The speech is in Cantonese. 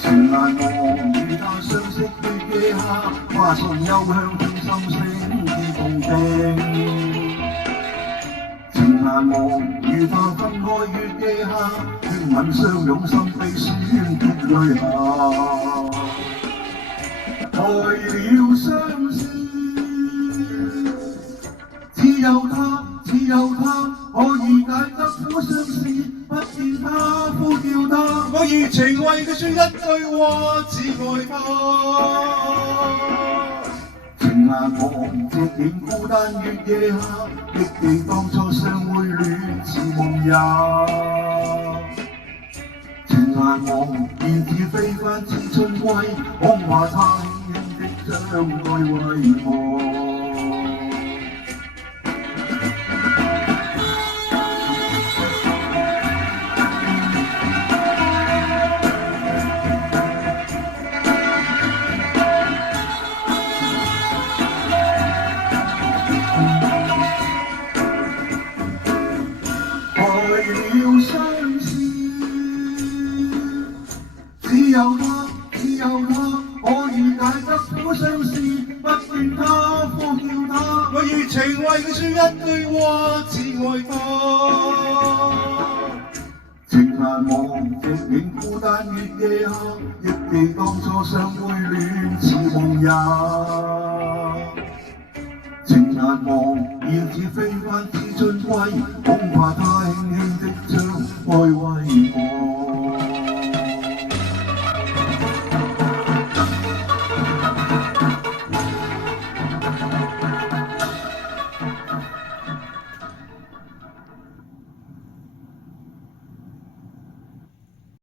情難忘與他相識的夜下，花重幽香添心聲的動聽。情難忘與他分開月夜下，輕吻相擁心悲酸的淚下。愛了相思，只有他，只有他可以解得苦相思。不見他，呼叫他，我熱情為佢說一句話，只愛他。情難忘，夕影孤單月夜下，憶記當初相會戀似夢也。情難忘，燕子飛返似春季，空話他輕輕的將愛遺忘。愛了相思，只有他，只有他可以解得苦相思。不見他，呼叫他，我熱情為佢說一句話，只愛他。情難忘，夕影孤單月夜下，憶記當初相會戀似夢也。情難忘，燕子飛返似春季，恐怕他輕輕的將愛遺忘。